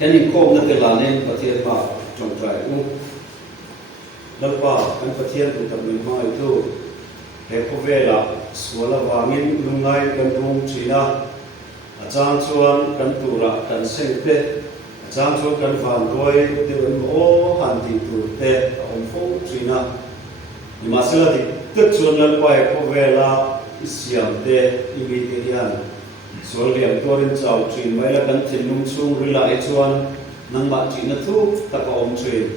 cái này không được cái là nên phát hiện mà trong trái u đâu qua anh phát hiện của tập mình mai tu để có về là số là vàng in lung ngay cần rung chỉ là trang chuan cần tu ra cần sinh tế trang chuan cần phản đôi tiêu ô hàn thị tu tế ông phố chỉ là nhưng mà sẽ là thì tất chuan lần quay có về là xiêm tế imediate số liệu tôi đến chào chuyện mấy là cần tiền nung chung rồi lại chuan năng bạn chỉ là thu ta có ông chuyện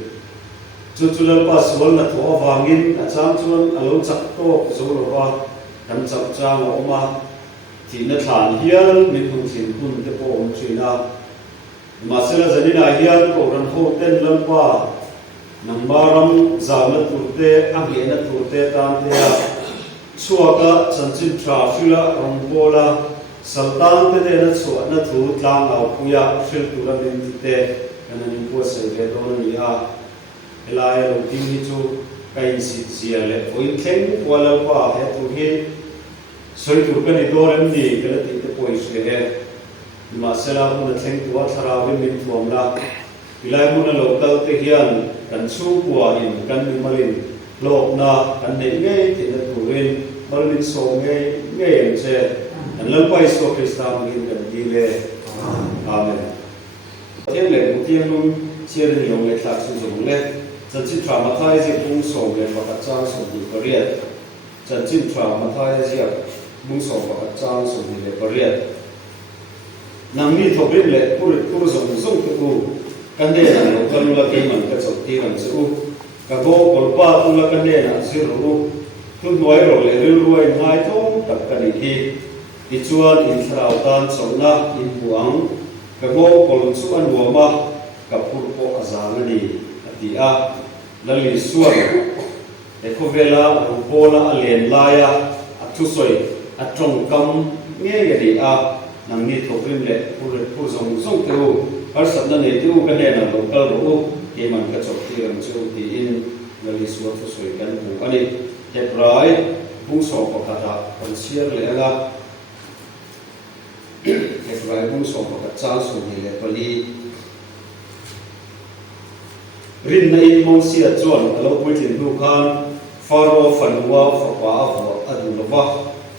chú lần qua số là thua vàng in trang chuan alo chắc to số là qua cần chậm trang ông mà thì nó thản hiền mình không xin kun cái bộ ông chuyện nào mà sẽ là gì này hiền cổ rắn hô tên lần qua nằm ba ram giàu nó tụt tê ăn hiền nó tụt tê tam tê xua cả chân chín trà phi là rong bò là sultan tê nó xua nó tụt lang ao puya phil tụt ra bên tê cái này mình có sẽ về đó là gì lại đầu tiên thì chú cái gì là ôi khen qua lâu qua hết tụi hi soi tụt cái này đó làm gì cái là tí cái bồi sửa hết mà sẽ là một khen tua thara bên mình thuồng là lại một là lâu tao thể hiện cần su của hình cần mình malin lộc na cần để ngay thì là tụi bên malin so ngay ngay em sẽ cần lần quay so Christa mình cần đi về amen thiên lệ một thiên luôn chia ra nhiều người khác sử dụng lên chân chính traumatize bung sầu lên và các trang sầu bị bờ riết chân chính traumatize bung sầu và các trang sầu bị bờ riết nằm đi thọ bên lệ cô dùng cái cô căn đề là một con là cái mình cái sầu ti làm chữ cả cô còn ba tu là căn đề là chữ ru tu nói rồi lệ ruồi ngay thôn tập cái thì chuan in thảo tan sầu na in buang cả cô còn su ăn bùa mà cả phụ cô azang này thì là lý suan để cô về là cô là liền lai thu soi trong cam nghe cái gì nang ni thọ vim le cô dùng tiêu ở sắp đến này tiêu cái này là đầu cơ đủ cái mình cái chọc tiêu làm chiêu thì in là lý suan thu soi cái bùa anh hết rồi bung sọ của cả ta còn xia lệ là hết rồi bung sọ của cả cha soi lệ pali rin nay mong sia chuan alo puitin du khan faro fanwa fapa avo adulova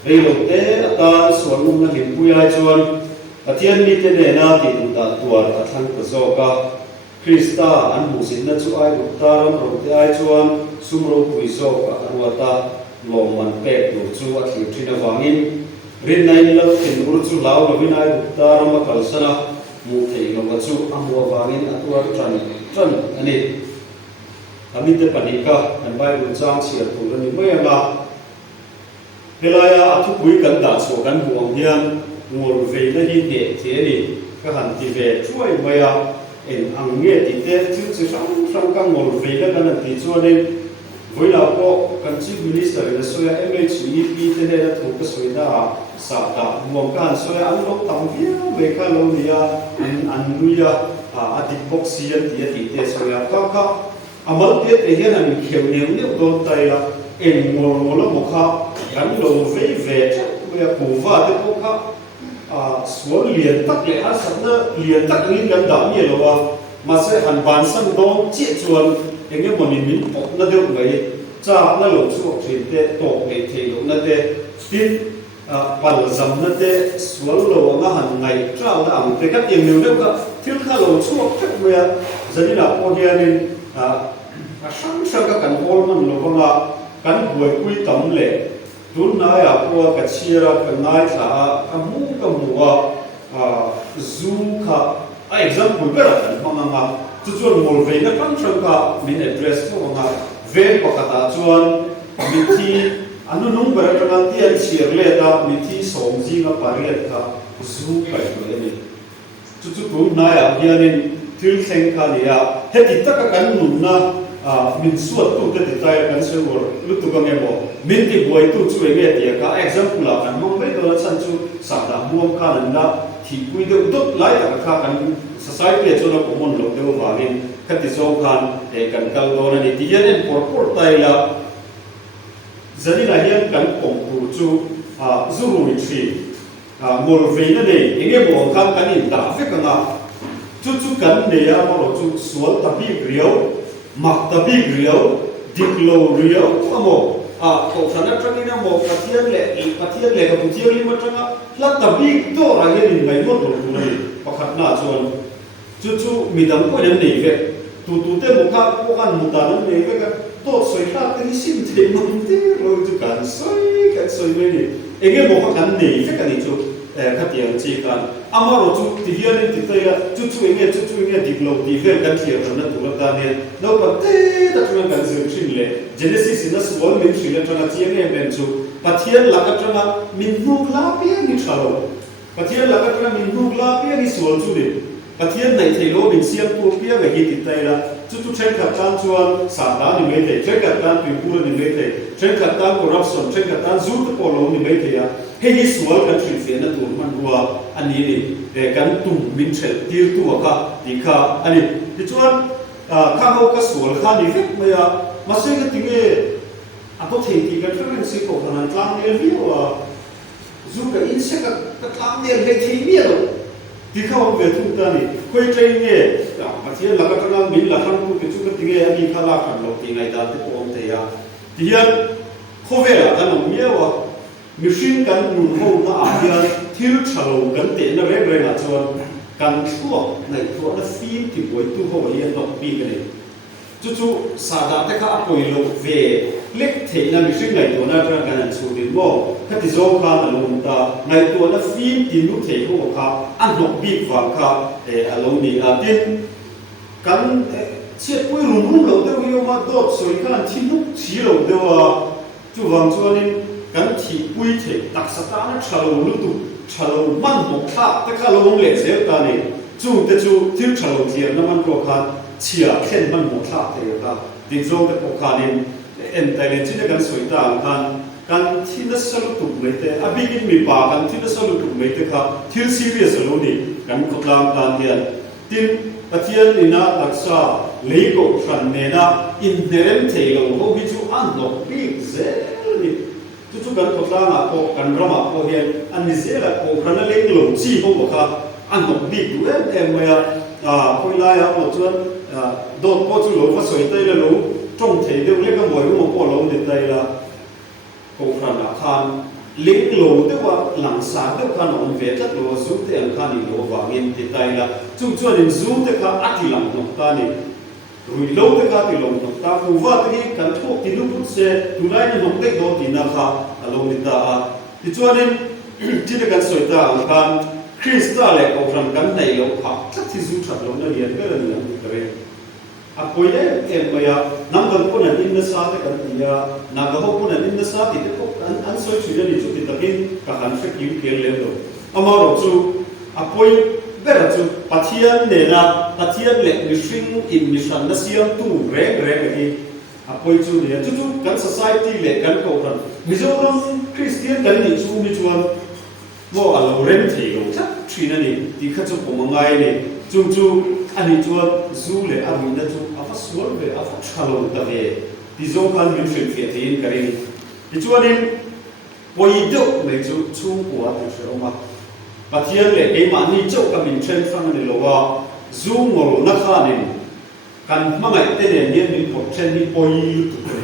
reilo te ata suanum na himpuya chuan athian mi te ne na ti du ta tuar athang ko zoka Krista an musin na chu ai uttaram ro te ai chuan sumro pui zoka arwata lomman pe tu chu athi thina wangin rin nay lo tin ur chu law lo vinai uttaram kalsana mu thei lo chu amwa wangin atwar tran ani amit panika an bai lu chang sia tu ni mai ma helaya athu pui kan da so kan buang hian ngor ve na hi te the ni ka han ti ve chuai maya en ang nge ti te chu sang kan ngor ve na kan ti chu ni voi la ko kan chief minister na soya MHEP te ne da thu ka soina sa ta buang kan soya an lo tam via ve ka lo nia an nuya ati boxian ti te soya ka amal tiết thể hiện là kiểu nếu đôi tay là em ngồi là một khá gắn đầu về bây giờ cổ va thì cũng khá xuống liền tắc lệ hát sẵn liền tắc lên gần đảo nhiều rồi mà sẽ hẳn bàn sân đó chia chuồn thì như một mình bột nó được vậy cha nó lột xuống chuyện tệ tổ để thể lộ nó tệ tin bàn dầm nó tệ xuống lồ nó hẳn ngày trao nó ẩm thì các tiền nhiều đâu cả thiếu khá lột xuống chắc bây giờ như là con kia nên sáng các cảnh hôn mình lo vanga cảnh buổi cuối tầm lệ tuần này qua cái chia ra cái này là cái mũ zoom cả example bây giờ cảnh phong nga chú chuan ngồi về nó căng trong cả mình address của nga về qua cả ta chuan mình thi anh nung bây giờ cái tiền chia lệ ta mình thi sống gì nó phải lệ ta zoom cái này chú tuần này hiện nên thiếu sinh cái này hết thì tất cả cảnh nung na min suat tu te tay kan se wor lu tu kang emo min ti boy tu chu enge ti ka example la kan mong be do la chan chu sa da muam ka nan da thi pui de dot lai ta ka kan society le chu na ko mon lo de wa rin ka ti zo khan e kan kal do na ni ti yen en por tai la zani na hian kan pom tu chu zuru tri mor ve na ne enge mo kan kan in da fe ka na chu กันเนี่ยมาเราจุสวนตะบีเรียวมักตะบีเรียวดิกโลเรียวก็โมก็ขณะตรงนี้นะโมปะเทียนเละกับปะเทียนลิมาตรงนั้นแล้วตะบีตัวอะไรนี่ไม่หมดเลยประคับหน้าชวนจู่ๆมีดำก็ยังหนีเวตู่เต้มุขพวกกันมุตานั้นหนีเวกันตัวสวยข้าที่สิ่งที่มันที่เราจุกันสวยไม่นี่เองบอกว่ากันหนีเวกันนี่จู่ขัดแย้งจีกันอามาเราจู่ที่เฮียนี่ที่เตยจู่เองดิบลงที่เวกันที่เรานั้นตัวเราเนี่ยเราปะเต้ตัดมันกันเสียงชินเลยเจเนซิสนั่นสวนมินชินเลยตรงนั้นที่เองเป็นจู่ปะเทียนหลักตรงนั้นมินนุกลาเปียนี่ชาโลปะเทียนหลักตรงนั้นมินนุกลาเปียนี่สวนจู่ดิปะเทียนในเทโลมินเสียงตัวเปียกับฮิตติเตยละจู่เช่นกับการชวนสาดานี่ไม่เตะเช่นกับการปิวพูนี่ไม่เตะเช่นกับการคอร์รัปชันเช่นกับการซูตโปโลนี่ไม่เตะให้ที่สวนกันชินเสียนั่นตัวมันรัวอันนี้นี่กันตุ่มมินเชลตีตัวค่ะดีค่ะอันนี้ที่ชวนข้างเขาก็สวนข้านี่เล็กไม่มาเสียกันทิ้งอันตัวเทตีกันเรื่องสิ่งของนั้นกลางเรื่องนี้ว่าซูกับอินเสกับกลางเรื่องเรื่องที่นี่หรอที่เขาเวทุกตานี่คุยใจเนี่ยอาทิตย์ละก็ต้องมินละครั้งกูจู่กันทิ้งอันนี้ข้าละกันเราทิ้งไอ้ดาที่ผมเทียที่ยันเขาเวลากันเอาเมียว่ามิชินกันนุ่งห่มน่าอาเดียที่รู้ฉลองกันเต็นระเบิดเลยนะจวนกันชั่วในตัวนั้นฟีมที่ป่วยตู้เขาเรียนดอกปีกันเลยจู่ๆสาดาแต่ข้าป่วยลงเวเล็กเทนั้นมิชินในตัวนั้นเป็นการสู้ดิโม่ถ้าที่โซ่ข้าลงตาในตัวนั้นฟีมที่นุ่งเทเขาบอกข้าอันดอกปีฝังข้าอารมณ์นี้ดินกันเชี่ยป่วยรุ่งเราเดี๋ยวโยมาโดดสวยกันที่นุ่งชีเราเดี๋ยวจู่วังจวนนี้กันที่ปุยเทตักสตาร์ชะลงลุตุชะลงมันหมกท่าแต่ข้าลงเล็กเสียตานี่จู่ที่ชะลงเทียนน้ำมันก็ขาดเชี่ยเข็นมันหมกท่าเทียค่ะดิโจแต่ก็ขาดนี่แต่เลยที่กันสวยตากันที่นั่นสรุปถูกไม่แต่อภิกินมีปากันที่นั่นสรุปถูกไม่แต่ค่ะที่ซีเรียสเลยนี่กันก็กลางการเทียนที่ปะเทียนนี่นะตักษาเลี้ยงขันเนี่ยนะอินเดเรนเทลโอ้บิจูอันดอกปีกเซนี่จู่ๆกันพอตั้งอ่ะพอกันรำอ่ะพอเห็นอันนี้เสียละพอครั้งนั้นเลี้ยงหลงชีพบอกว่าอันดอกบีดูเมื่อพอไล่อ่ะพอจวนโดดพอจู่หลงว่าสวยเตยละหลงจงเทเดียวเลี้ยงกันบ่อยก็มาพอหลงเด็ดเตยละพอครั้งอ่ะคันเลี้ยงหลงเดี๋ยวว่าหลังสารเดี๋ยวคันอ่อนเวทัดโลซูเตยคันนี่โลวางเงินเด็ดเตยละจู่ๆนี่ซูเตยคันอัดหลังนกตานี่รุยโลกก็ติลงตาคูว่าที่กันทุกที่นู้นเสียดูได้ในห้องเด็กโดนที่นั่งค่ะอารมณ์ดีตาที่ชวนนี่ที่เด็กกันสวยตากันคริสต์อะไรก็ฟังกันในโลกค่ะถ้าที่สุดชัดลงนั่นเองก็เรื่องนี้ก็เป็นพอยเมื่อนั่งกันคนนั้นอินเดสซาติกันที่นั่งกันคนนั้นอินเดสซาติที่พวกอันสวยชุดนี้ชุดที่ตะกี้กับหันสักยิ้มเพียงเล็กลงมาเราจู่พอยเวลาจู่ปัทยันเนี่ยนะปัทยันเล็กมิชิงอินมิชันนั่นเสียงตู้เร่ที่พอยจู่เนี่ยจู่กัน society เล็กกันก็กันมิจฉาคนคริสเตียนกันนี่จู่มิจฉาว่าเราเร่งที่เราชัดชีนั่นนี่ที่เขาจะผมง่ายนี่จู่อันนี้จู่จู่เลยอาวินนะจู่อาฟัสวอลเลยอาฟัชาลงตะเวที่จู่กันมิชิงเฟียทีนกันนี่จู่นี่พอยดูไม่จู่หัวที่เชื่อมาปัจจัยเลยไอ้มันนี่เจ้ากับมินเชนฟังนี่เราว่าซูมโรนักขานี่กันมั่งไอ้เต้นเนี่ยมินพอเชนนี่พอยตุกเลย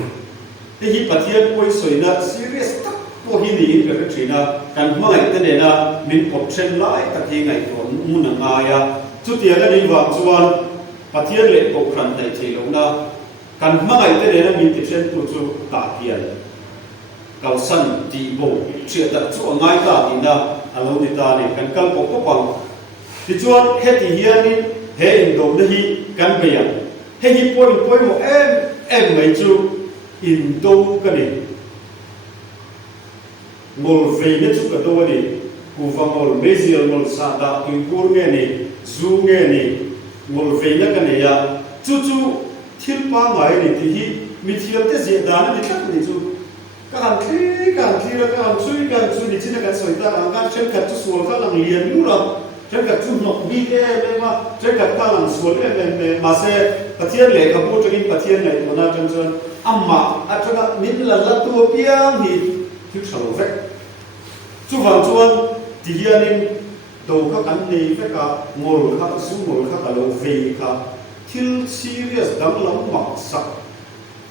แต่ที่ปัจจัยพอยสวยนะซีเรียสตักพอที่นี่เป็นที่นะกันมั่งไอ้เต้นเนี่ยนะมินพอเชนไล่ตักที่ไงตัวมุนงายะจุดที่อะไรนี่ว่าส่วนปัจจัยเลยพอครันในที่เรานะกันมั่งไอ้เต้นเนี่ยนะมินติดเชนตัวจู่ตาเทียนเกาสันดีโบเชื่อตัดจู่ง่ายตาดีนะอารมณ์ดีตาเนี่ยกันกัลปกปังที่ชวนเฮติเฮียนี่เฮอินโดนฮีกันไปยังเฮฮิปอยโมไม่จู่อินโดกันนี่มอลเฟย์เนี่ยจู่กันตัวนี่กูฟังมอลเมซิลมอลซาดาอินกูร์เงี้ยนี่ซูเงี้ยนี่มอลเฟย์เนี่ยกันเนี่ยจู่ทิลปังไงนี่ที่ฮีมิทิลเตเสียดานนี่กันนี่จู่การที่เราการช่วยกันช่วยที่จะกันสวยตาการเช่นกันทุกส่วนก็หลังเรียนรู้เราเช่นกันทุกนกบีเอไม่ว่าเช่นกันก็หลังส่วนเนี่ยมาเสปะเทียนเหล็กกับพูดถึงปะเทียนเหล็กตัวนั้นจนอัมมาอาจจะนิดละตัวเพียงนี่ทุกสโลเฟกทุกฝั่งส่วนที่เฮียนี่โด đồ các anh này với cả ngồi các xuống ngồi các cả lâu về cả thiếu serious đắng lắm mặc sắc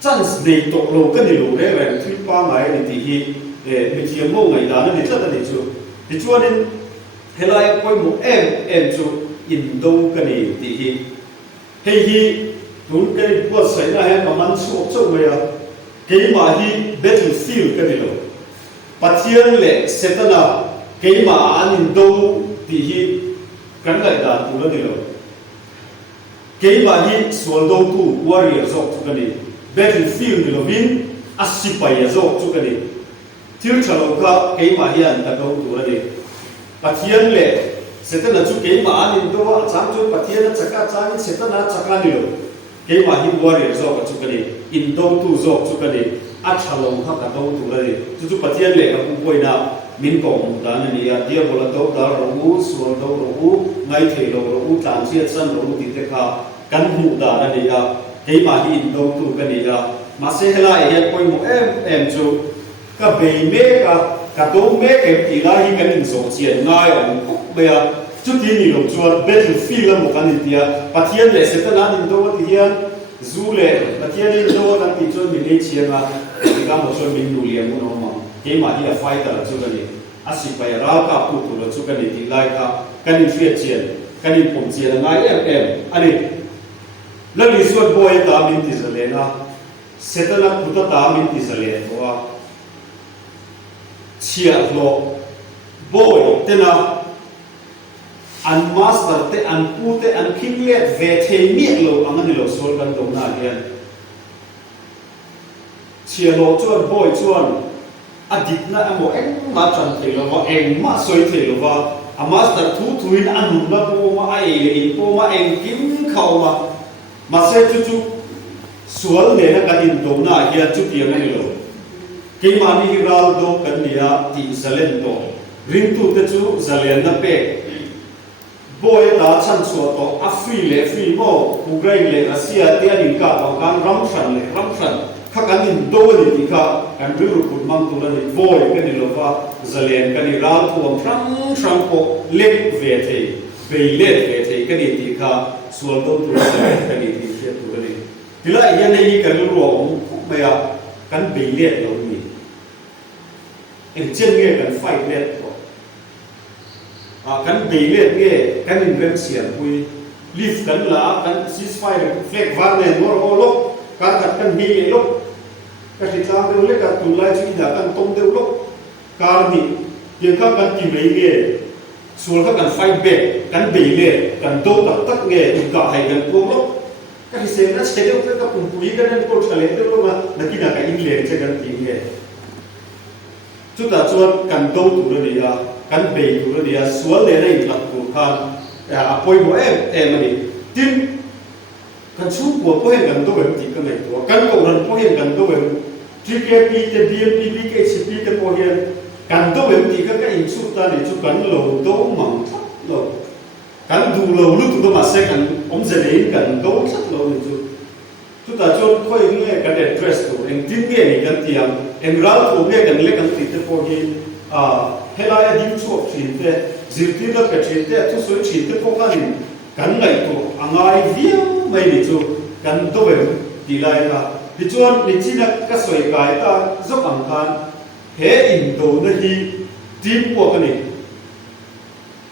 chance này tổ lâu cái này lâu đấy vậy thiếu ba ngày này thì mình chỉ mong ngày đó nó đi rất là đi chú thì cho nên hay là coi một em chú in đâu cái này thì hay đúng cái bữa xảy ra hay mà mình số số về cái mà hi battlefield cái này lâu bắt thiên lệ sẽ tên là cái mà anh in đâu thì cái này đã tụi nó đi lâu cái mà hi số đâu tu warrior dọc cái này battlefield đi lâu vin asipaya dọc cái này thiếu chalo cái mà hi anh ta đâu tụi nó đi bắt thiên lệ sẽ tên là chú cái mà anh in đâu chẳng chú bắt thiên là chắc chắn sẽ tên là chắc là đi lâu cái mà hi warrior dọc cái này in đâu tu dọc cái này chalo các đâu tụi nó đi chú bắt thiên lệ cũng coi nào min công đàn này dia bola đâu đó rồi sual đâu rồi ngay thế rồi tạm siết sân rồi thì thế cả căn hộ đàn này cái mà in đâu tu cái này mà sẽ lại hiện coi một em chú cái bề mé cái đâu mé cái thì là hiện cái hình số tiền ngay ông bây giờ chút tiền nhiều cho battlefield là một cái gì đó bắt thiên lệ sẽ tên là in đâu thì hiện du lệ bắt thiên in đâu đang bị cho mình lấy tiền mà cái cái một số mình nuôi liền muốn không mà cái mà hiện fighter là chú cái này asipaya ra ka putu la chu kan ti lai ka kan fiat chen kan pom chen ngai ani la li suat boy ta min ti zale na setala puta ta min ti zale wa chia lo boy tena an master te an pu te an kimlet ve the mi lo angani lo sol kan do na hian chia lo chuan boy chuan adit na amo ma chan thelo wa ma soi thelo wa master thuin anu na po ma ai po ma kim khau ma se chu sual ne na kan in do na hian chu tiang ni lo ke ma ni ral do kan nia ti zalen to ring tu te chu zalen na pe boy da chan so to a free mo Ukraine le Russia te ani ka to kan ram shan khắc anh in đôi thì cả anh biết rồi cũng mang tụi nó voi cái này là va zalen cái này rau thuồng trăng po lên về thì cái này thì cả xuân đông tụi nó cái này thì chuyện tụi nó thì lại hiện nay cái lúa ông bây giờ cái bị liệt rồi nhỉ em chân nghe cái phải liệt cái bị liệt nghe cái mình đem xiên quy lift cái lá cái ceasefire flag van này nó lúc kan hi lok ka hitlang de le ka tulai chi da kan tom de lok kar ni ye ka kan ki mei ge sul ka kan fight back kan be le kan do tak nge ka hai kan ko lok ka hi se na se de ka pum pui kan ko chale de lo ma na ki na ka in le che kan ti nge chu ta chuan kan do tu le ya kan be tu le ya sual le nei lak tu khan apoi mo em ni tin kan su của có hiện gần đâu em thì cái này của kan cầu lần có hiện gần đâu em GKP te DMP BKCP te có hiện gần đâu em thì cái in su ta để chu kan lâu đâu mỏng thấp lâu kan đủ lâu lúc tụi mà sẽ kan ông sẽ đến gần đâu thấp lâu như chu ta cho coi nghe cái address của em tin nghe này kan tiang em rau của nghe kan lấy kan te có hiện helai dim chu chin te zirti da ka chin te thu soi chin te có cái kan ngai to angai viau mai ni chu kan to ve ti lai ka ti chuan ni china ka soi kai ta zok ang khan he in do na hi team work ani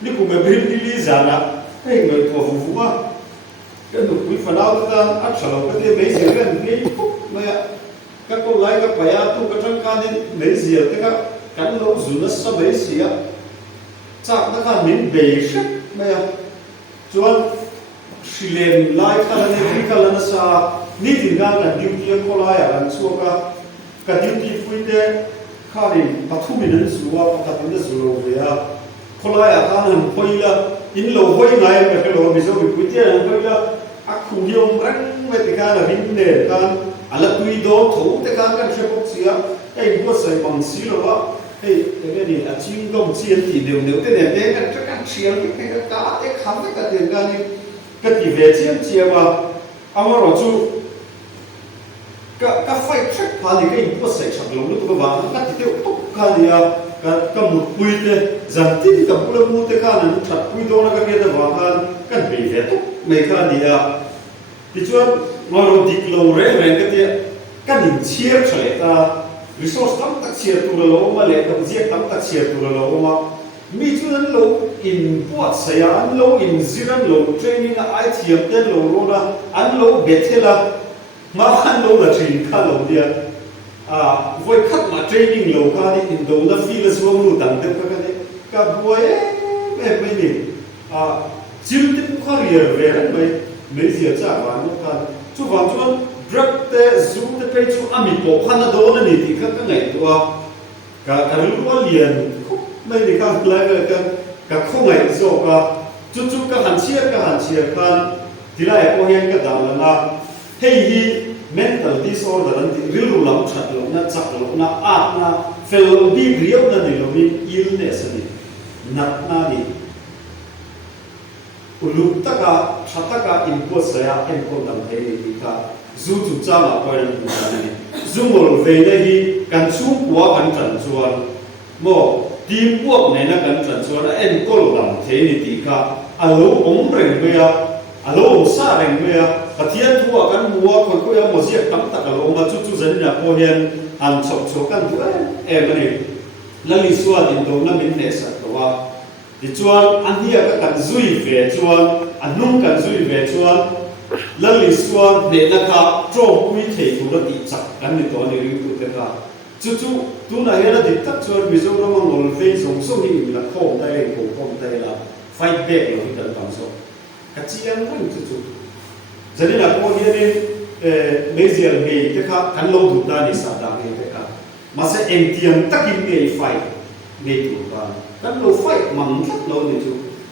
ni ku me brim ni li zana hey ngai to fu ma kan nu ku fa nau ta a chalo ka te me zi ran ni ma ka ko lai ka pa ya tu ka tang ka ni me zi te ka kan lo zu na sa me zi ya chak na ka min be shat ma ya chuan Shilen lai khala ne khala na sa ni tin ga kan duty ko la ya kan chu ka duty fuite khalin pathumi nan suwa pathatin da zuro ya ko la ya kan poila in lo hoi ngai ka lo mi so bi fuite an poila akhu yom rang me te ka la rin ne kan ala tui do tho te kan kan shepok sia ei bo sai bang si lo wa ei te ni a ching dom chien ti neu te ne te kan chiang ke ka te kham te ka te ga ni cái tỷ về chia mà ông nói chú cái phải check phá thì cái impost sẽ chặt lồng lúc tôi vào cái thì tiêu tốc cái gì ka mut pui te zantin ka pula mu te kha nan that pui do na ka ke da wa kan be ve to me kha dia ti chuan ngoro dik lo re ka te kan in chiar chale ta resource tam tak chiar tu lo ma le ka ziak tam tak chiar tu lo ma mi chu nan lo in puat saya an lo in ziran lo training a ai thiam ten lo ro na an lo bethela ma han lo la train kha lo dia voi khát mà training lâu ca đi in đầu nó phi là xuống luôn đằng tức cái này cả voi em mấy này chịu tích khó riêng về đấy mấy giờ trả vào nó can chú vàng chú drug te zoom te pe chú ami bộ khăn nó đó này thì các ngày đó cả lúc đó liền mấy này các lại cái cả không ngày rồi chú các hành chia can thì lại có hiện cái đó là hey mental disorder and rilu lam chat lo na chak lo na at na fel bi griau na ni lo min illness ni nat na ni uluk taka chataka impose ya emko dam he ni ka zu chu cha ma ko ran ni ni zumol ve na hi kan chu kwa kan chan chuan mo tim puak ne na kan chan chuan en ko dam the ni ti ka alo om reng be ya alo sa reng be ya Pathian thua kan mua kon ko ya mo ziak tam tak lo ma chu zan na ko hian an chok kan tu em ni lali suan in do na min ne sa to wa ti chuan an hia ka kan zui ve chuan anung kan zui ve chuan lali suan ne na kha tro pui thei tu ra ti chak kan ni to ni ri tu te ka chu tu na ya na dik tak chuan mi zo ro ma ngol ve song so hi la khom dai ko khom dai la fight back lo hi kan tam so ka chiang kan chu cho nên là cô hiện nay bây giờ nghề tất cả cán lâu thủ ta đi sát đá nghề tất cả mà sẽ em tiền tất kim nghề phải nghề thủ ta cán lâu phải mắng rất lâu này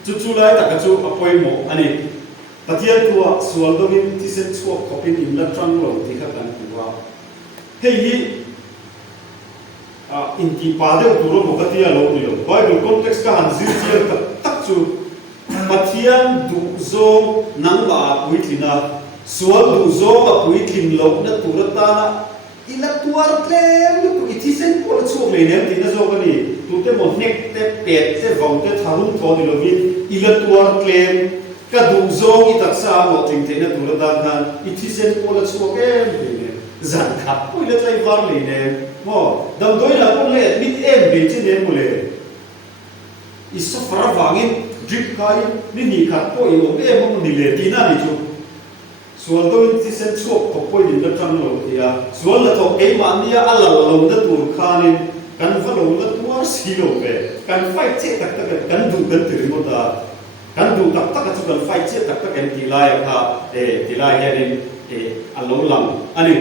chú lại tất cả chú apoi mo anh ấy tất nhiên thua sual đó mình thì sẽ chua copy in là trăng lâu thì các bạn thua hay in kỳ ba đều thủ một cái tia lâu nhiều Bible context cả hàng dữ tất chú Pathian du zo nang ma pui thina sual du zo ma pui thin lo na turata na ila tuar tlem ku ithisen ko chu le nem tina zo ka ni tu te mo nek te pet te vong te tharun tho ni lo vin ila tuar tlem ka du zo i tak sa mo ting te na turata khan ithisen ko la chu ke ni zan kha ko ila tlai var le ne mo dam doi la ko le mit em be chi ne mo le iso fara wangin drip kai ni khat ko i lo em mo ni le tina ni chu sual do ti sen chuak ko poi din la tang lo tia sual la thok ei ma nia ala lo da tur khanin kan va lo la tuar si lo ve kan fai che tak tak kan du kan ti mo da kan du tak tak chu kan fai che tak tak kan ti lai kha ti lai ya nin alo lam ani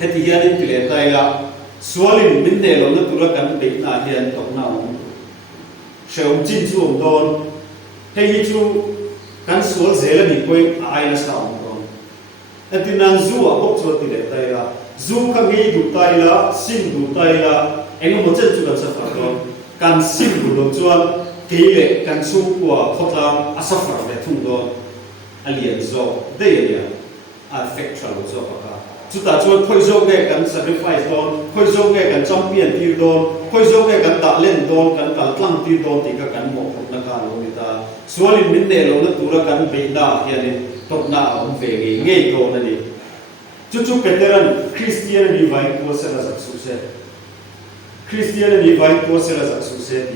heti ya nin ti le tai la sualin min ne lo na tur kan be na hian tok na sheu chin chu om don hei chu kan sual zela ni koi ai na sa anh tin năng du à bốc cho tiền lệ tay là du các nghi đủ tay là xin đủ tay là anh một chân chủ động sản phẩm đó can xin đủ đồng chuan kỹ lệ can su của khó làm sản phẩm về thùng đó anh liền do đây là effectual do cả chúng ta chuan khơi dâu nghe can sacrifice đó khơi dâu nghe can champion tiêu đó khơi dâu nghe can tạo lên đó can tạo lăng tiêu đó thì các can một phục năng cao người ta số linh minh đề lâu nó tụ ra can bị đa hiện tốt na ông về nghe đồ này đi chút Peteran Christian đi vay của sẽ là success Christian đi vay của sẽ là success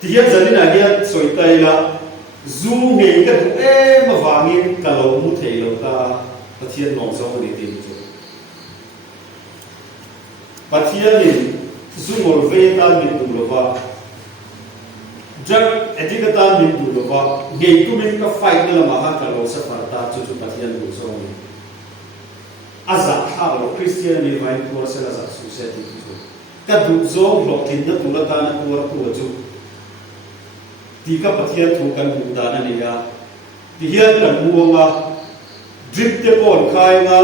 thì hiện giờ này hiện soi tay là du nghe cái vụ em mà vàng cả lâu mu thấy lâu ta bắt thiên nòng gió đi tìm chỗ bắt thiên đi du ngồi về ta mình đủ rồi drug addict ta min du lo ba ngei tu min ka fight na ma ha ka lo sa par ta chu pathian du so ni aza ha lo Christian ni vai ko sa la su se ti tu ka du zo lo kin na tu la ta na tu ra tu chu ti ka pathian thu kan du da na ni ya ti hian kan mu nga drip te kon khai nga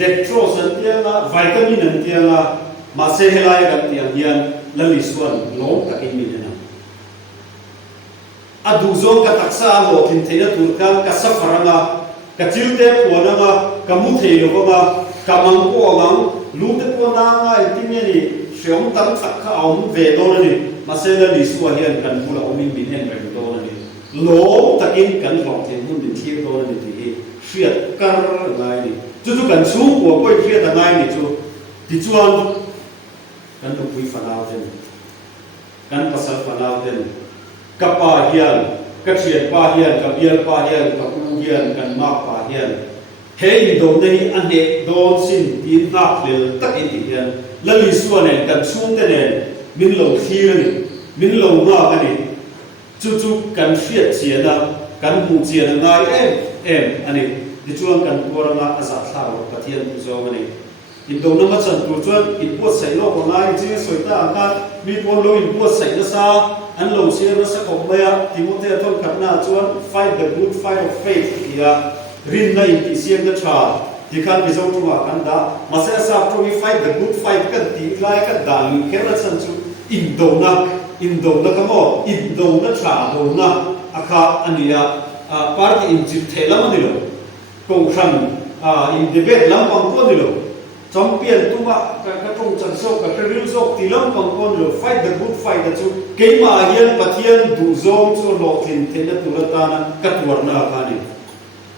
dextrose an tia nga vitamin an tia nga ma se helai kan tia hian la li suan lo ka in ni na adu zong ka taksa lo kin theina turkan ka safaranga ka chilte ponanga ka mu thei lo ba ka mang ko ngang lu te ko na nga timye ni riêng tam sắc khá ông về đó này mà sẽ là lý số hiện cần mua là ông mình hiện về đó này lỗ ta in cần lòng thì muốn mình thiêu đó này thì xuyệt car lại này chú cần xuống của quay kia là ngay này chú thì chuan cần được quý phần nào thế cần pasal phần nào thế cấp ba hiền cấp chuyện ba hiền cấp yên ba hiền cấp u hiền cần mắc ba hiền thế đồ đây anh hệ đồ xin tin nạp để tất in hiền là lý số này cần xuống thế này mình lâu khi này mình lâu ngã cái này chú cần phiết chia đó cần hùng chia là ngay em anh này thì chuan cần qua ngã azat thảo cái thiên cho cái này in đồ nó mất chân tu chuan in buat sấy lo của ngay chứ soi ta anh ta mi buat lo in buat sấy nó sa anh lâu xia nó sẽ không mấy à thì một thế thôi khát na chuan fight the good fight of faith thì rin na in thì xiêm nó trả thì khăn bị dâu trung à khăn đã mà sẽ sao cho fight the good fight cái tí lại cái đàn kéo nó chân chú in đồ na cái mỏ in đồ nó trả đồ na akha anh à party in chip thế lắm anh đi công khăn in debate lắm bằng con đi trong biển tu mà cái trong trận sâu cái real sâu thì lắm bằng con rồi fight the good fight that chú cái mà hiền và thiên đủ zong cho lộ thiên thế là tu là ta na cắt vợ na cái này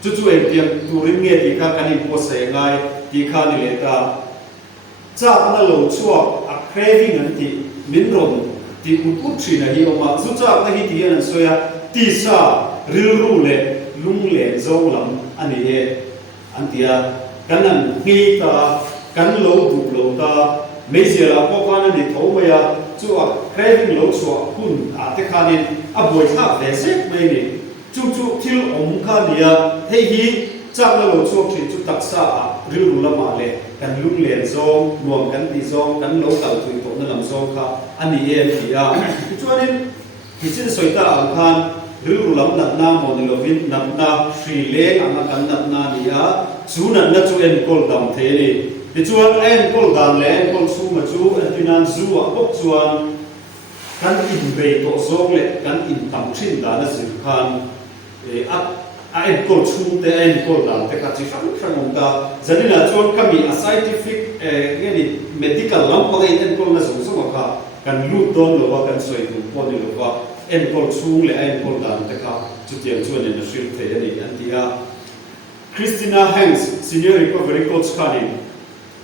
chú em tiệm tu rin nghe thì các anh em sẽ ngay thì khai này ta chắc là lâu chua craving anh thì mình rồi thì út chỉ là hiểu mà chú chắc là cái gì anh nói tí sa real rule lung lệ zong lắm anh ấy anh tia cái này khi ta kan lo du lo ta me je la ko kan ni tho me ya chu a craving lo chu hun a te khanin a boi tha ve se me ni chu thil om kha nia hei hi chak la lo chu thi chu tak sa a ri ru la ma le kan lung len zong nuam kan ti zong kan lo tal thui to na lam zong kha ani e ti a chuanin hi sin soi ta ang khan ri ru lam na na mo ni lovin nam na sri le ang kan na ni a chu na chu en kol dam the ni thì chuan em kol dan le em kol su ma chu an tinan zu a bok chuan kan in ve to zong le kan in tam thin da na zin khan a em kol chu te em kol dan te ka chi sang ta zanina chuan kami a scientific nge ni medical lam pa em kol na zong zong kha kan lu don lo wa kan soi tu po ni lo wa em kol chu le em kol dan te kha chu tiang chuan in a shil the ni an tia Christina Hanks senior recovery coach khanin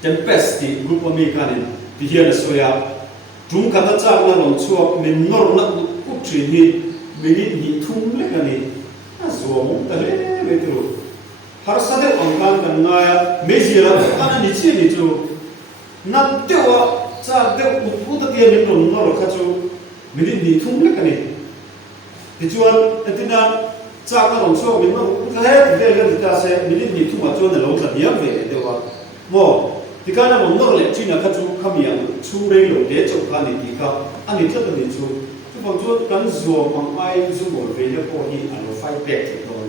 ten best di group of me kanin di hian soya tum khata chak na long chuak min nor na up tri ni minit ni thum le kani a zo mo ta le tru har sa de ong kan na ya me jira ana ni chi ni chu na te wa cha de u ta ti ni non nor kha chu minit ni thum le kani ti chuan atina chak na long chuak min nor ta he ti le ta se minit ni thum a chuan na lo ta dia ve de wa mo thì cái này một nỗi lệ chuyện là các chú khăm miệng chú đây lối để cho các anh thì các anh thì rất là nhiều chú phong chú cắn rùa bằng ai chú ngồi về nó có gì anh nó phải đẹp thì thôi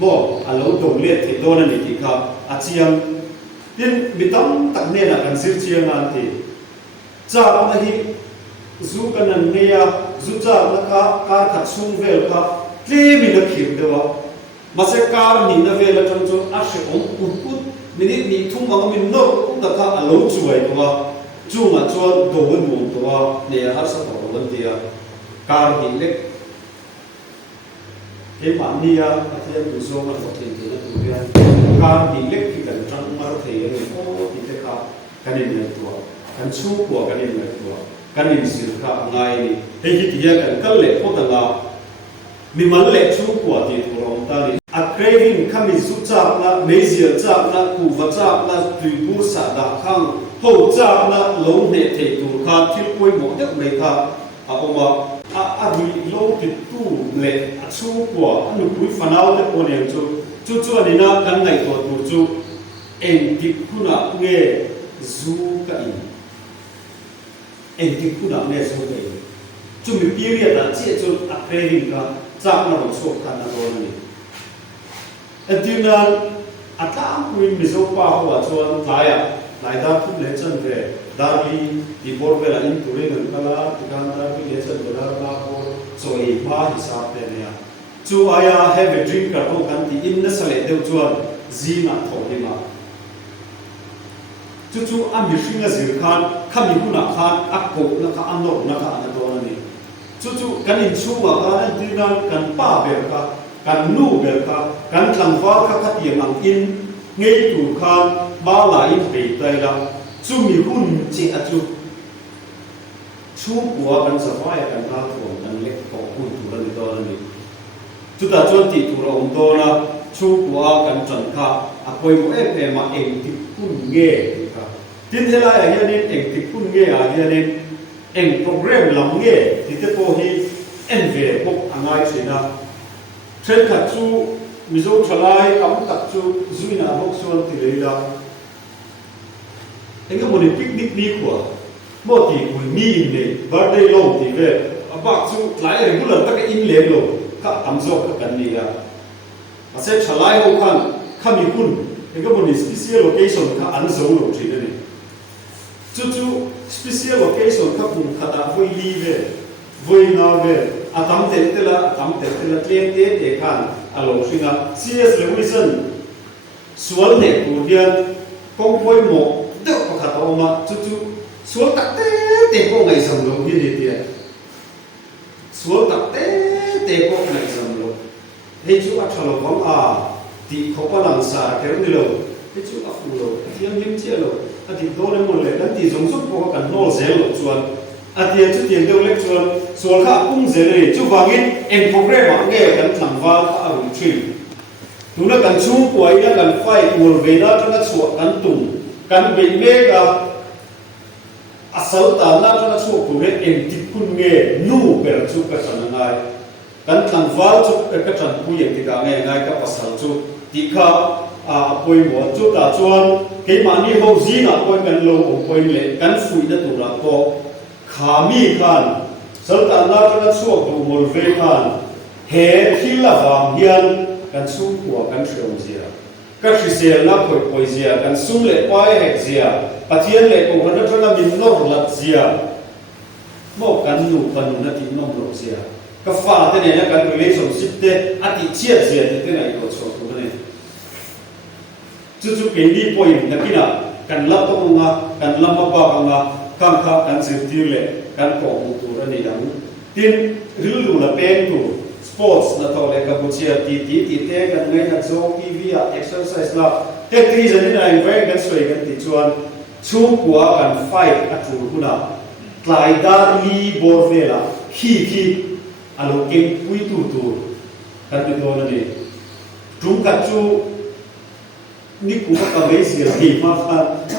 bỏ anh lâu đồng liệt thì thôi là thì các anh chiang nên bị tóm tặng nên là cần giữ chiang anh thì cha ông ấy chú cái này nghe chú cha nó cá thật sung về cả thế mình nó hiểu được mà sẽ cá mình nó về là trong chỗ ác sẽ ổn út mình đi thung bằng mình nốt cũng đã có lâu chuối thôi chu mà cho đồ ăn muộn thôi để hát sao đồ ăn thì cam thì lết cái mà nia thì em tự dùng là có thể thì nó tự nhiên cam thì lết thì cần trăng mà thì người có thì thế cả cái này là tuổi cái số của cái này là tuổi cái này sự cả ngày này thì cái cần lệ có thể là mình muốn lệ số của thì thuộc lòng ta đi a craving kami zu chak na mezia chak na ku va chak na tui bu sa da khang ho chak na lo ne the tur kha thil koi mo de me kha a oma a ri lo ti tu le a chu kwa anu pui fanau de ko ne chu ani na kan ngai to tur chu en ti khuna nge zu ka en ti khuna nge zu ka chu mi period a che chu a craving ka chak na ro so khan na ro ni Adina atam kuin mizopa hoa chuan lai da thum le chan ve dali di bor vela in turin an kala tikan da bi le chan vela na bor choi ma hisab te ne chu aya have a drink ka to kan ti in na sale deu chuan zina thoni ma chu ami hringa zir khan khami huna khan akko na kha anor na kha na to ni chu kan in chunga khan dinan kan pa ber ka kan nu ber ka kan tlangwa kha khatiang ang in ngei tu khan ba la in pe tai la chu mi hun chi a chu kwa kan sa vai kan na thon kan lek ko kun tu ran to ni chu ta chuan ti tu ro om to na chu kwa kan chan kha a poi mo e ma eng ti kun nge ka tin hela ya hian eng ti kun nge a hian eng program lam nge ti te po hi en ve ko angai china thren kha chu mizo thalai am tak chu zuina bok suan ti leila enga moni picnic ni khwa mo ti ku ni ne birthday long ti ve abak chu lai regular tak in le lo ka amzo ka kan ni la ase thalai ho khan khami kun enga moni special location ka an zo lo thi ne chu special location ka kun khata voi li ve voi na ve atam te tela tlem te khan alo singa CS Lewison sual ne ku hian kong poi mo de ko khata oma chu sual tak te ko ngai sam lo hi ni ti sual tak te ko ngai sam lo he chu a thalo bang a ti ko pa lang sa ke ni lo he chu a fu lo tiang nim che lo a ti do le mo le kan ti zong su ko kan no zel lo chuan a ti chu tiang de le chuan sual kha ung zel le chu wangin en program a nge kan thangwa a ru thi tuna kan chung kwai na kan fai ur ve na tana chu kan tum kan be me ga asal ta na tana chu ku me en ti kun nge nu per chu ka sana ngai kan thangwa chu ka chan pu ye ti ga nge ngai ka pasal chu ti kha a poi mo chu ta chuan ke ma ni ho zi na poi kan lo o poi le kan fui na tu ra ko khami khan sal ta na tana chu du mol ve khan he thil la wang hian kan sum kwa kan shom zia ka hrisel na poi zia kan sum le pai he zia pathian le ko na thana min nor lat zia mo kan nu panu na ti nom ro zia ka fa te ne na kan relationship te ati chia zia te nai ko cho tu ne chu ke ni poi na kina kan la to nga kan lam ba nga kan kha kan zir tir le kan ko mu tu ra ni dang tin ril lu la pen tu sports na to le ka bu chia ti te kan ngai na zo TV a exercise la te tri zan ni nai ve kan soi kan ti chuan chu kwa kan fight a tu huna tlai dar li bor vela khi alo ken pui tu kan ti do na ni tum ka chu ni ku ka ve si ri ma kha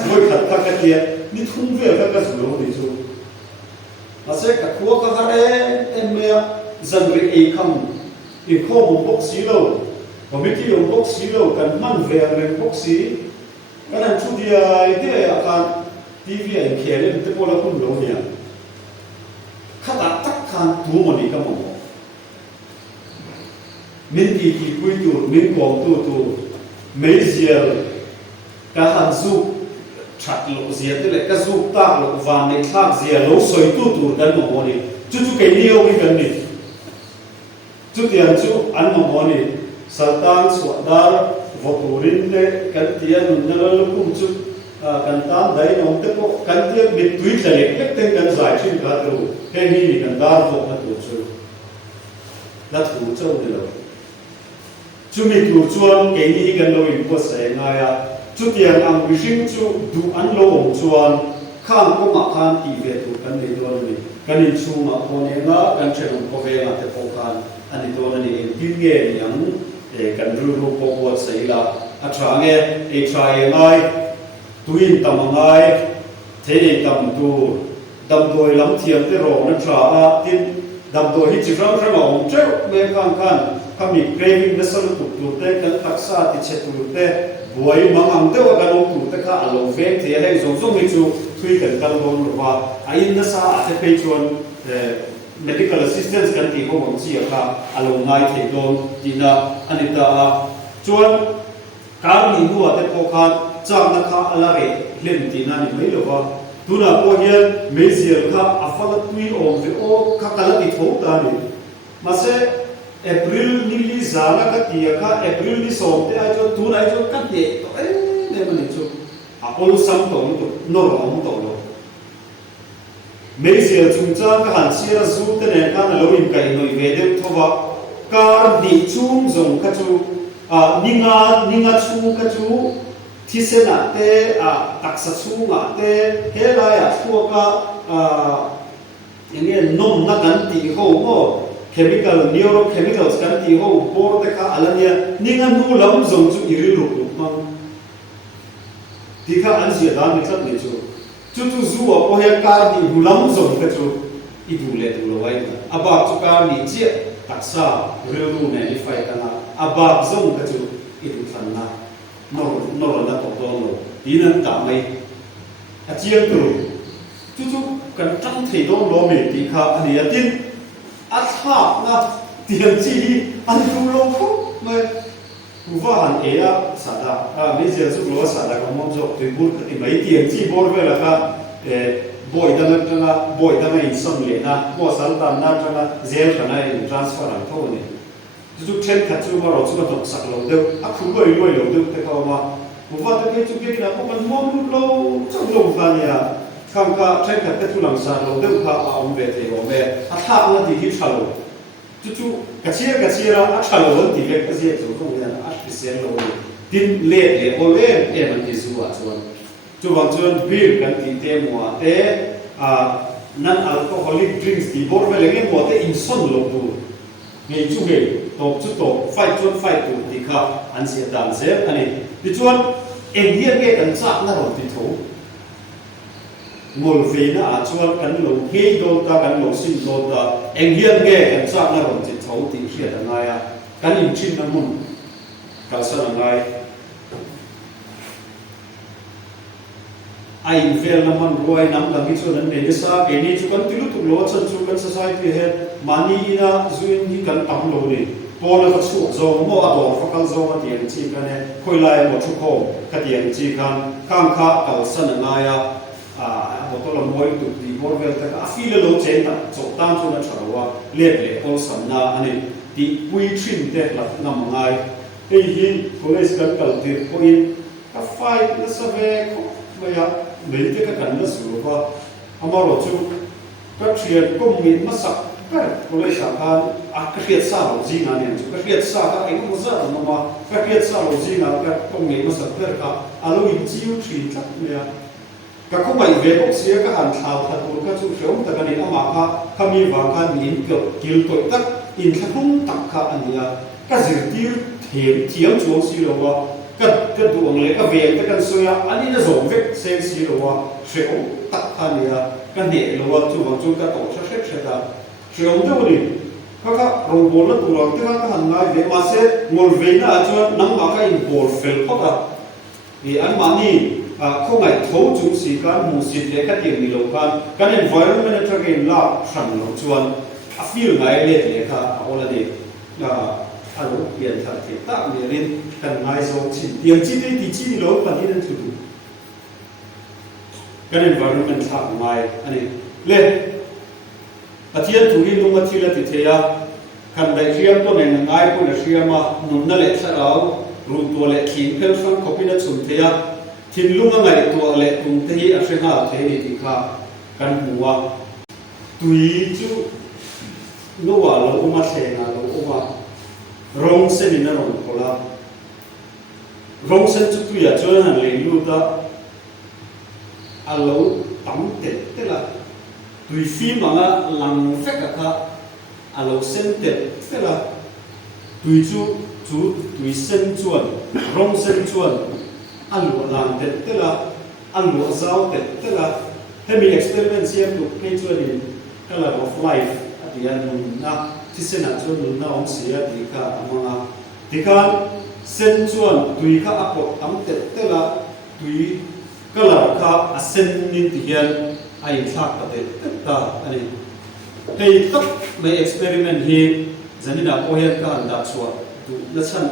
moi khat ka ka tia ni thum ve ka su lo ni chu ase ka khu ka ha re em me zan ri e kham e kho bu bok si lo committee of bok si lo kan man ve re bok si kan an chu dia ite a kan TV a khele te pola kun lo nia khata tak khan tu mo ni ka mo min ti pui tu min kong tu mấy giờ cả hàng du chặt lộ giờ tức là các du tác lộ và mấy khác giờ lấu soi tu gần một món này chú cái liêu cái gần này chú tiền chú ăn một món này satan suat dar voturin le kan tiền nung nang lu kum chú kan tan dai nong te ko kan tiền bit tweet le lek ten kan zai chin ka tu he ni kan dar vo na tu chú la tu châu này lo chú mi tu chuan ke ni kan lo in ko se nga ya chú tiang ang wi hring chu du an lo om chuan khang ko ma khan ti ve tu kan ni do ni kan in chu ma ko ne nga kan chen ko ve na te ko khan ani do ni in tin nge yang e kan ru ko ko se la a tra nge e try ngai tu in tam ngai thế ni tam tu dam doi lam thiam te ro na tra a tin dam doi hi chi ram ram om che me khan kami craving na sal tu te kan taksa ti che tu te boy mangang te wa kan tu te kha alo ve te he zong mi chu thui kan kal don wa ai na sa te pe chuan medical assistance kan ti ho bang chi kha alo ngai the don ti na anita a chuan kar ni huwa te ko khan chang na kha ala re hlem ti na ni mai lo wa tuna ko hian mezial kha afala tui om ve o kha kala ti tho ta ni ma se April nili zala ka tia ka April ni som te ai cho tu nai cho ka de to ne mani chu a ol sam to no rom to lo mấy giờ chúng ta các hành sĩ là giúp thế này các lâu im cái nội về được thova car đi chung dùng các chú ninga chung các chú thì sẽ nát te tác sát chung nát te hết lại thua cái này nôm na gan tì hậu mo chemical neurochemicals gan tì hậu bor te ka alania ninga nu lam dùng chú iri lục mang thì các anh chị đã biết rất nhiều chú zu ở đây car đi nu lam dùng cái chú idu le tu lo vậy abak chú car đi chia tác sa real nu này phải cái nào abak dùng cái chú idu phần na nó là tổ tôn rồi tí nên tạm mấy chiang tu chú cần trăng thì đó lo mình thì khá anh ấy tin tháp na tiền chi anh tu lo không mà và anh ấy sao đó bây giờ chú lo sao đó có mong cho tôi buồn cái mấy tiền chi bor về là cái bồi đâm in sông lệ na bồi sản tam na cho na zero cho na transfer hàng thôi này chú trên khát chú mà rồi chú mà đọc sạc lâu đâu không có lâu đâu thế sao mà và tôi cái chú cái nào cũng mong lâu trong lâu vào nhà không có trên khát cái chú làm sao lâu đâu cả ông về thì ông về tháp nó thì hiếp lâu chú cái chia ra lâu thì cái gì chú không biết là cái gì lâu tin lệ ôi em anh đi du à chú bảo chú beer cái gì thế mua thế non alcoholic drinks thì bor về lấy cái mua thế in son lâu tu ngày chú ngày top fight tu thì cả anh sẽ làm gì anh ấy thì chú em hiện cái cảnh sát nó rồi thì thấu ngồi về nó chú cảnh lồng hay đôi ta cảnh lồng xin đôi ta em hiện cái cảnh sát nó rồi thì thấu thì hiện là ngay cảnh in chín nó muốn cảnh sát là ngay ai về làm ăn rồi nắm làm cái chỗนั้นđể sao cái này chú cảnh tiêu thụ lúa chân chú cảnh society hết money na duyên đi cảnh tầm lúa này bố là phát xuất dầu mua đồ phát căn dầu mà tiền chi cái này khơi lại một chút khô cái tiền chi khang khá cầu sân ngay một tôi là mỗi tụt đi bố về tất cả phi là lỗ chế ta chỗ tam chỗ nó trở qua liệt cầu sân na anh ấy đi quy trình thế là nằm ngay cái gì có lẽ cần cầu tiền có in cái file nó sẽ về bây giờ mấy cái cần nó sửa qua ama rồi chú các chuyện công nghệ mất sạch cái có lẽ sao cái việc sao là gì này chú cái việc sao các anh cũng rất là mà cái việc sao là gì nào cái công nghệ mất sạch cái alo in chiếu chỉ chắc này các công nghệ về bốc xía các hàng thảo thật của các chú sống tại cái này mà các mi vào các miếng kiểu kiểu tuổi tác in các không tập các anh ấy cái gì thiếu chuông xí rồi cái đường lấy cái về cái căn soi anh ấy nó dùng vết sen xí rồi sẽ cũng tập anh ấy cái để rồi chú vào chú cái tổ chức sẽ ta trường đâu đi các rồng bồn nó tụ lòng thế các hàng ngày về mà sẽ ngồi về là cho nắm vào cái bồn phèn thoát à thì anh mà đi không phải thấu chúng sĩ cái mù xịt để cái tiền bị lâu cái environment cho cái là sẵn lâu chuan feel ngày lệ để cái all day alo tiền thật thì tạo để lên cần ngày rồi chỉ tiền chi thì chi lâu cần đi lên thủ cái environment thảo ngày anh ấy lên thiên thủ đi luôn mà thiên là thì thế à cần đại riêng tôi này là ai tôi là riêng mà nung nó lệ sao áo rùi tua lệ khiến thêm sang copy nó sủng thế à thiên luôn mà ngày tua lệ tung thế hi ở trên nào thế thì khá cần mua tùy chú nó vào lỗ mà thế nào lỗ mà rong sen in nó rong cola rong sen chú tùy à cho nên là lấy luôn đó alo tắm tết tức là tùy phim mà làm phép cả alo sen tết tức là tùy chú tùy sen chuan rong sen chuan alo làm tết tức là alo giao tết tức là thế mình experiment xem được cái chuan này cái là of life thì anh na thì sen là chuan na ông xí thì cả mà thì cả sen chuan tùy cả áp tắm tết tức là tùy cái là cả sen nên thì hiện ai thắc cái đấy ta anh ấy cái tất mấy experiment hi dân đi nào coi hiện cái anh đã xóa tu là chân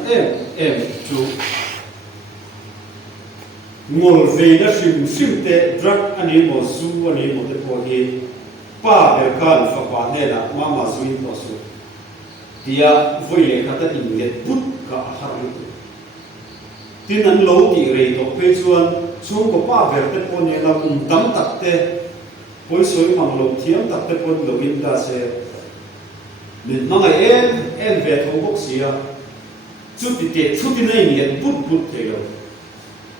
em chú ngồi về nó sim tệ drug anh ấy một du anh ấy một cái coi hi ba để cái anh phải quản này là mà duy có số thì vui lệ cái tất nhiên bút cả hàng tin anh lâu thì rồi tôi quay chung ko pa ver te pon ne la tam tak te poi soi mang lo thiam tak te pon lo in da se min ma ngai en ve thong bok sia chu ti nei ni but te lo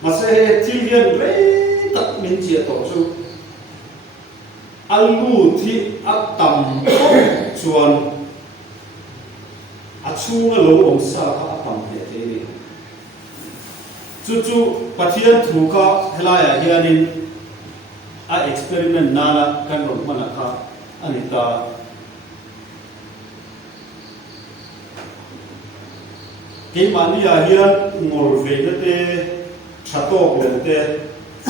ma se thilian re tak min chia to chu alu thi atam chuan a chunga lo om sa kha apam te ni chu pathian thu kha helaya hianin a experiment nana kan ro mana kha anita ke mania hian ngor ve te thatok le te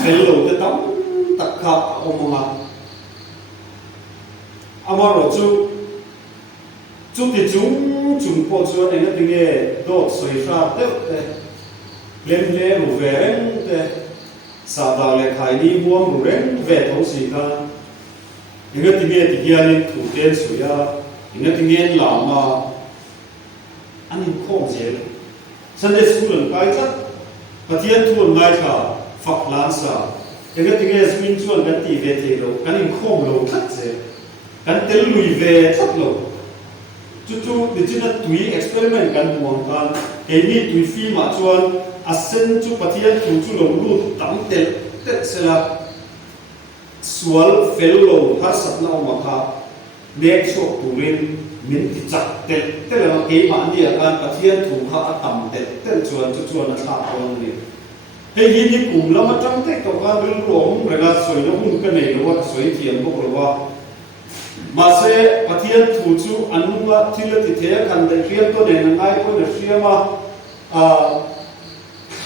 fello te tam tak kha omanga amaro chu ti chung po chuan enga tinge dot soi ra te lem le ru ve reng te sa da le khai ni buam ru reng ve tho si ka enga tinge ti hianin thu ten suya enga tinge lama anin khom zel Sunday school an kai chat pathian thu ngai tha fak lan sa enga tinge swing chuan kan ti ve the lo kanin khom lo that se kan tel lui ve that lo chu dichina tui experiment kan buang kan ke ni tui fi ma chuan asen chu pathian thu chu lo lu tam tel tet sela sual fel lo har sat na ma kha nek chok turin min ti chak tel tel ma ke ma ni kan pathian thu kha atam tel tel chuan chuan a tha kon ni he hi ni kum lama tang tek to ka bil rom rega soi no hun ka nei lo wa soi thiam bok lo wa ma se pathian thu chu anunga thila ti the kan dai riam to ne ngai ko na riama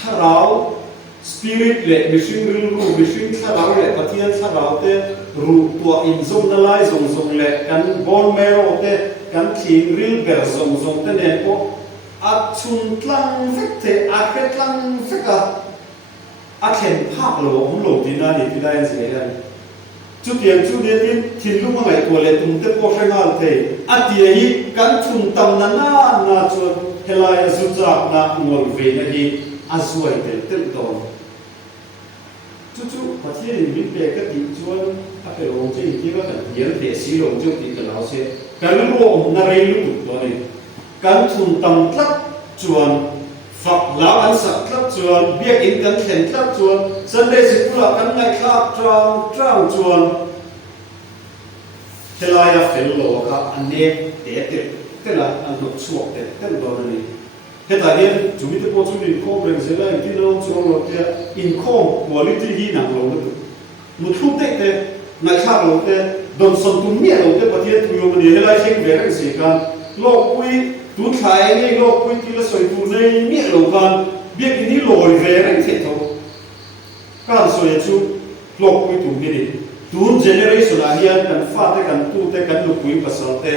tharau spirit le mishing ru mishing tharau le pathian tharau te ru to in zong na lai zong le kan bon mero te kan thing ril ber zong te ne ko a chun tlang vek te a ke tlang veka a khen phak lo hom lo dina ni ti dai se han chu tiang chu de tin thin lu ma ngai ko le tum te ko hrengal the a ti hi kan chun tam na chu helai zu cha na ngol ve na hi a zuai tel don chu pathian in bi pe ka ti chuan a pe ro che ti ka kan yer pe si lo chu ti ka lao se kan ro om na rei lu tu to ni kan chun tam tlak chuan phak lao an sak tlak chuan biak in kan thlen tlak chuan Sunday school kan ngai klak trang chuan helaya fel lo ka ane te la an do chuak te do ni heta hian chumi te po chu ni khom reng zela in tin lo chu lo te in khom quality hi nang lo mu thu te ngai kha lo te don son tu mi lo te pathian tu yo ni helai heng ve reng se kan lo pui tu thai ni lo pui ti la soi tu nei mi lo kan biak ni loi ve reng the tho kan so ye chu lo pui tu mi ni tun generation a hian kan fa te kan tu te kan lu pui pasal te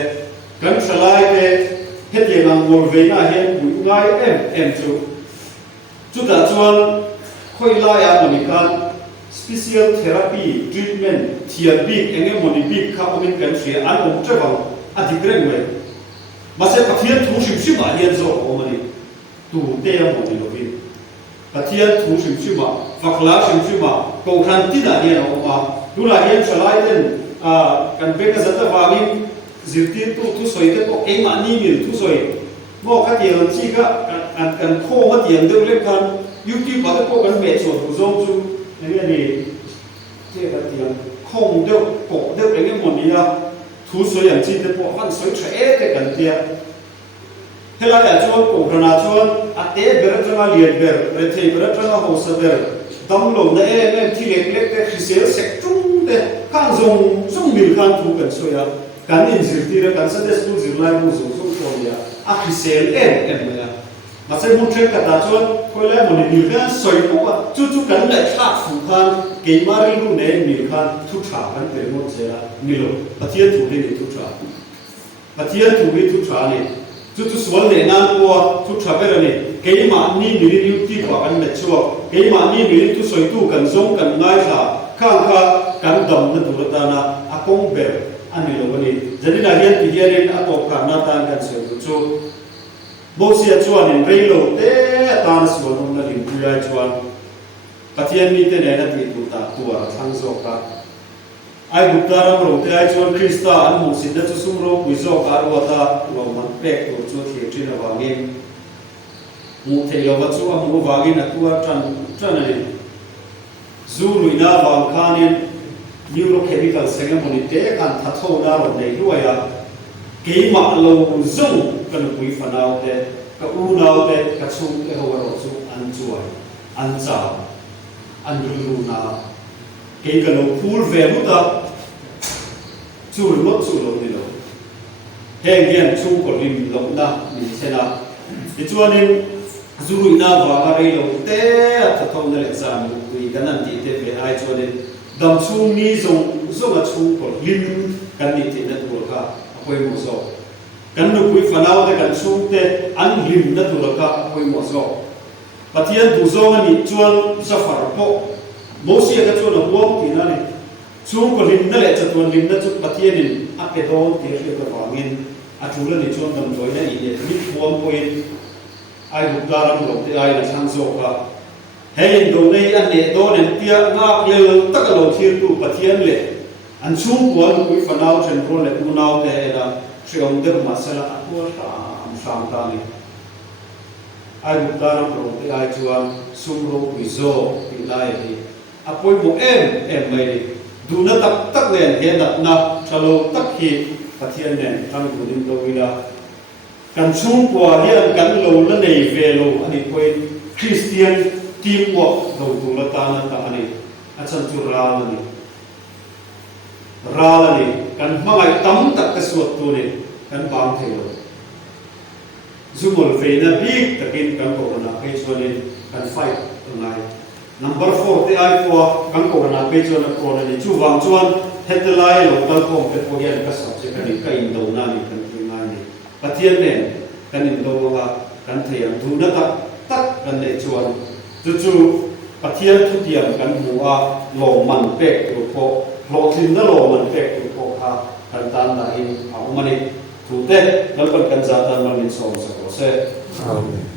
kan thalai te hết tiền làm ngồi về na hiện bụi ngay em chú đã chuan khơi lai à mình can special therapy treatment thiền big anh em mình big khá mình cần sửa ăn uống chơi vào ăn thịt rèn vậy mà sẽ phát hiện thu sinh sinh mà hiện rồi của mình tu tê mình được biết phát hiện thu sinh sinh mà phát lá sinh sinh mà cầu khăn tí là hiện rồi mà đúng là hiện trở lại đến cần biết cái rất là vàng dự tin tu soi te ko eng ma ni mil tu soi mo kha ti han chi ka kan kho ma tiang de le kan youtube ba te ko kan me so tu zong chu ni ni che ka tiang khong de ko de eng mo ni ya tu soi yang chi te po han soi che te kan tia hela ya chuan ko rana chuan a te ber tanga lian ber re thei ber tanga ho sa ber dam lo na em thi le te khisel sek chung te kan zong mil kan tu kan so ya kan in zirtira kan Sunday school zirlai mu zo so ya a khisel em ya ma se mun trek ka ta chuan khoi lai mon ni kan soi ko chu kan lai thak fu khan ke mari lu ne ni khan thu tha kan te mo chela milo pathian thu ni thu tha pathian thu ni thu tha ni chu sual ne nan ko thu tha ber ni ke ma ni ni ni ti ko kan me chuwa ke ma ni ni tu soi tu kan zong kan ngai tha khang kha kan dam na tu ta na a kong ber ani lo ni jadi na hian ti hian a to ka na tan kan se chu bo sia chuan in rei lo te tan suan na lim tu lai chuan Pathian mi te ne na ti tu ta tua thang zo ka ai gupta ram ro te ai chuan Krista an mu sin na chu sum ro pui zo ka ro ta lo man pek tu chu thi thin awangin mu the yo wa chu amu wangin atua tran ani zu ruina wang khanin neurochemical ceremony te kan tha tho na ro nei ruaya ke ma lo zung kan pui fanau te ka u nau te ka chu ke ho ro chu an chuai an cha an ru na ke ka lo phul ve mu ta chu lo ni lo he gian chu ko rim lo na ni sena ti chuanin zurui na wa ga rei lo te ta thong na le sam ui kan an ti te ve ai chuanin dam chu mi zong a chu ko lim kan ni ti na tu ka apoi mo so kan nu pui fanau de kan chu te an lim na tu ka apoi mo so Pathian du zo ni chuan safar po mo si ka chuan bo ti na ni chu ko lim na le cha tuan lim na chu Pathian in a pe don ti ri ka wangin a thu la ni chuan dam doi na i ne mi puam poin ai bu daram lo te ai na sang zo ka hei do nei an ne do nen tia nga yel tak lo thir tu Pathian le an chu ko an pui fanau chen ro le tu nau te da shriong der masala a tu ta am sam ta ni ai bu daram ro te ai chuan sum ro wi zo ti lai hi apoi mo em mai du na tak len he na chalo tak hi Pathian nen tang du din do ila kan chung kwa hian kan lo la nei ve lo ani poi Christian teamwork lo tu la ta na ta ani achan chu ra la ni kan mangai tam tak ka suat tu ni kan bang thelo zumol ve na big takin kan ko na pe chuanin kan fight ngai number 4 te ai ko kan ko na pe chuan ko na ni chu wang chuan headline lo tal ko pe ko hian ka sa che kan ka in do na ni kan tu ngai ni Pathian nen kan in do wa kan thei am thu na tak kan le chuan chu Pathian thu tiam kan huwa lo man pek tu ko lo thin na lo man pek tu ko kha kan tan na in a mani thu te dal kan za tan man in so se amen